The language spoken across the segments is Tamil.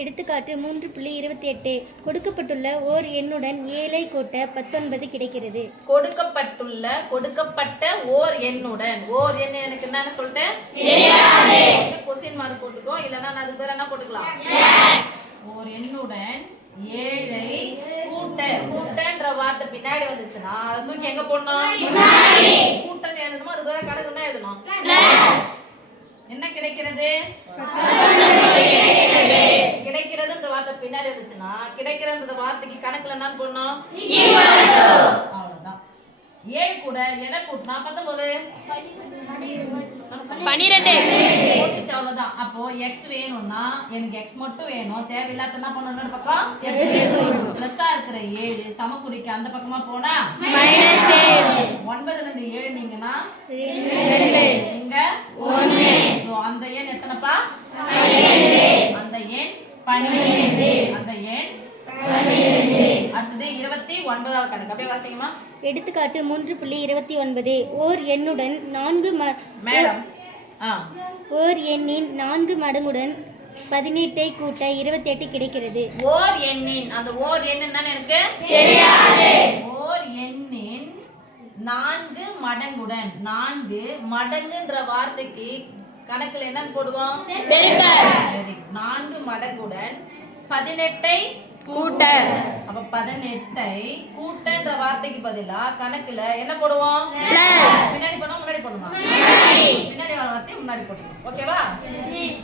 எடுத்துக்காட்டு 3.28 கொடுக்கப்பட்டுள்ள ஓர் எண்ணுடன் 7 ஐ கூட்ட 19 கிடைக்கிறது. கொடுக்கப்பட்ட ஓர் எண்ணுடன் ஓர் எண் எனக்கு என்னன்னு சொல்லிட்டேன், கொஸ்டின் மார்க் போட்டுக்கோ, இல்லைன்னா நான் அதுக்கு பேர் என்ன போட்டுக்கலாம், ஓர் எண்ணுடன் 7 ஐ கூட்டன்ற வார்த்தை பின்னாடி வந்துச்சுன்னா அதை தூக்கி எங்க போடணும், கூட்டன்னு எழுதணுமா, அதுக்கு வேற கணக்குன்னு எழுதணும். என்ன கிடைக்கிறது, கிடைக்கிறதுன்ற வார்த்தை பின்னாடி வந்துச்சுன்னா கிடைக்கிறன்ற வார்த்தைக்கு கணக்குல என்னன்னு போடணும், அவ்வளவுதான். 7 கூட எதை கூட்டினா 19, 12 அவ்வளவுதான். அப்போ x வேணும்னா எனக்கு x மட்டும் வேணும், தேவையில்லாத என்ன பண்ணணும், பக்கம் பிளஸ்ஸா இருக்கிற 7 சமக்குறிக்கு அந்த பக்கமா போனா -7 9ல இருந்து 7 நீங்கன்னா 2 இங்க 1. சோ அந்த எண் எத்தனைப்பா, 12. அந்த எண் 12. அந்த எண் 12. அடுத்தது 29வது கணக்கு அப்படியே வாசிங்கம்மா. எடுத்துக்காட்டு 3.29 ஓர் எண்ணுடன் 4 மேடம் ஓர் எண்ணின் 4 மடங்குடன் 18 ஐ கூட்ட 28 கிடைக்கிறது. ஓர் எண்ணின், அந்த ஓர் எண் என்னன்னு எனக்கு தெரியாது. ஓர் எண்ணின் 4 மடங்குடன், 4 மடங்குன்ற வார்த்தைக்கு கணக்குல என்னன்னு போடுவோம், பெருக்கல். 4 மடங்குடன் 18 ஐ கூட்ட, அப்ப 18 ஐ கூட்டன்ற வார்த்தைக்கு பதிலா கணக்குல என்ன போடுவோம், பின்னாடி போடுவோம், முன்னாடி போடுமா, பின்னாடி வர வார்த்தை முன்னாடி போடுவோம். ஓகேவா,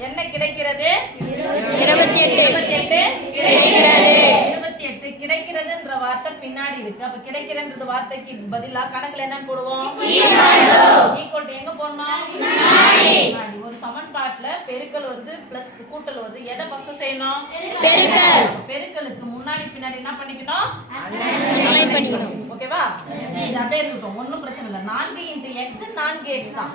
என்ன கிடைக்கிறது, 28 கிடைக்கிறதுன்ற வார்த்தை பின்னாடி இருக்கு. அப்ப கிடைக்கிறன்ற வார்த்தைக்கு பதிலா கணக்குல என்னன்னு போடுவோம், ஈக்குவல் டு எங்க போடணும், முன்னாடி. ஒரு சமன்பாட்டுல பெருக்கல் வருது பிளஸ் கூட்டல் வருது, எதை ஃபர்ஸ்ட் செய்யணும், பெருக்கல். பெருக்கலுக்கு முன்னாடி பின்னாடி என்ன பண்ணிக்கணும், அலைன் பண்ணிக்கணும். ஓகேவா, இது அப்படியே இருக்கட்டும், ஒண்ணும் பிரச்சனை இல்லை. 4 × x 4x தான்.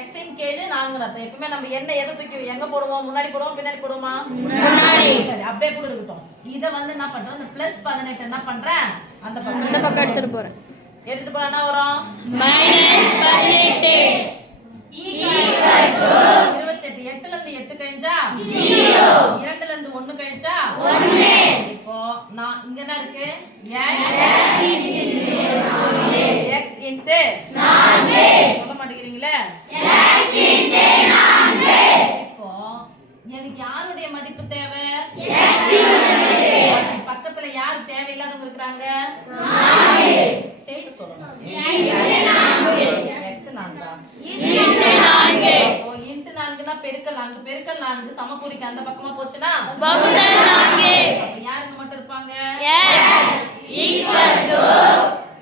x இன் கீழ் 4 அர்த்தம். எப்பவுமே நம்ம என்ன எதை தூக்கி எங்க போடுவோம், முன்னாடி போடுவோம் பின்னாடி போடுவோமா, முன்னாடி. சரி, அப்படியே கூட இருக்கட்டும். இத வந்து என்ன பண்றோம், இந்த +18 என்ன பண்றேன், அந்த பக்கம் எடுத்துட்டு போறேன். எடுத்துட்டு போனா என்ன வரும், -18 28. 8ல இருந்து 8 கழிஞ்சா 0, 2ல இருந்து 1 கழிஞ்சா 1. இப்போ நான் இங்க என்ன இருக்கு, x × 4 சொல்ல மாட்டேங்கிறீங்களே, x × 4. இப்போ எனக்கு யாருடைய மதிப்பு தேவை, x பக்கத்துல யார் தேவையில்லாதவங்க இருக்காங்க, 4 சேர்த்து சொல்லணும், x 4 × 4 பெருக்கல் 4, பெருக்கல் 4 சமக்குறிக்கு அந்த பக்கமா போச்சுனா வகுத்தல் 4. அப்ப யாருக்கு மட்டும் இருப்பாங்க, x =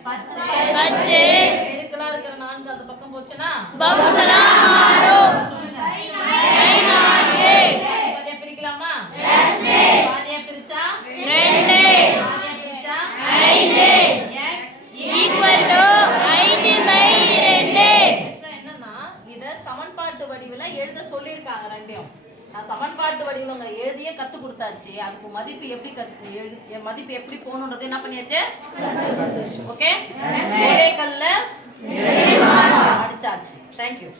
10 பெருக்கலா இருக்கிற 4 அந்த பக்கம் போச்சுனா வகுத்தலா மாறும். சொல்லுங்க, 4 பாதியா பிரிக்கலாமா, பாதியா பிரிச்சா 2, பாதியா பிரிச்சா 5, x = 5/2. என்னன்னா இத சமன்பாட்டு வடிவில எழுத சொல்லிருக்காங்க. ரெண்டையும் நான் சமன்பாட்டு வடிவில எழுதியே கத்து கொடுத்தாச்சு. அதுக்கு மதிப்பு எப்படி மதிப்பு எப்படி போகணும்ன்றது என்ன பண்ணியாச்சு. ஓகே, ஒரே கல்ல அடிச்சாச்சு. தேங்க்யூ.